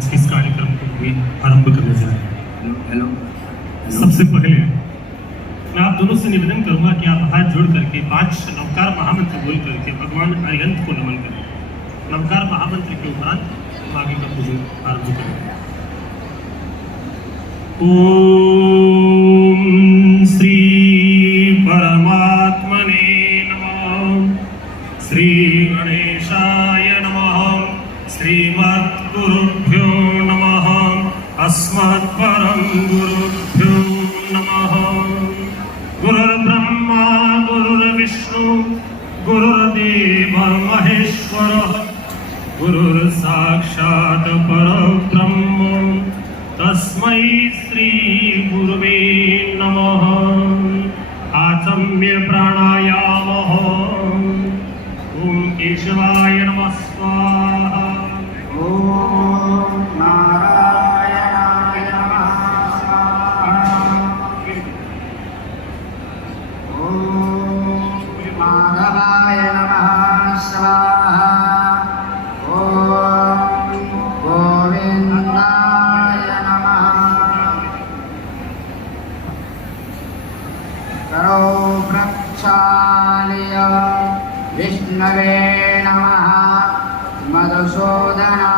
आज के इस कार्यक्रम को भी आरंभ करने जा रहे हैं। हेलो सबसे पहले मैं आप दोनों से निवेदन करूंगा कि आप हाथ जोड़ करके 5 नवकार महामंत्र बोल करके भगवान अरिहंत को नमन करें। नवकार महामंत्र के उपरांत हम आगे का पूजन आरंभ करेंगे। ओम श्री परमात्मने नमः। श्री गणेशाय नमः। श्रीमद्गुरुभ्यो नमः। अस्मत्परं गुरुभ्यो नमः। गुरुर्ब्रह्मा गुरुर्विष्णु गुरुर्देव महेश्वरः गुरुर्साक्षात् परब्रह्म तस्मै श्री गुरुवे नमः। आचम्य प्राणायामः। ओम केशवाय नमः स्वाहा। ओम नारायणाय नमः स्वाहा। ओम माधवाय नमः स्वाहा। ओम गोविंदाय नमः। करो प्रक्षाल्य विष्णवे नमः। मधुसूदना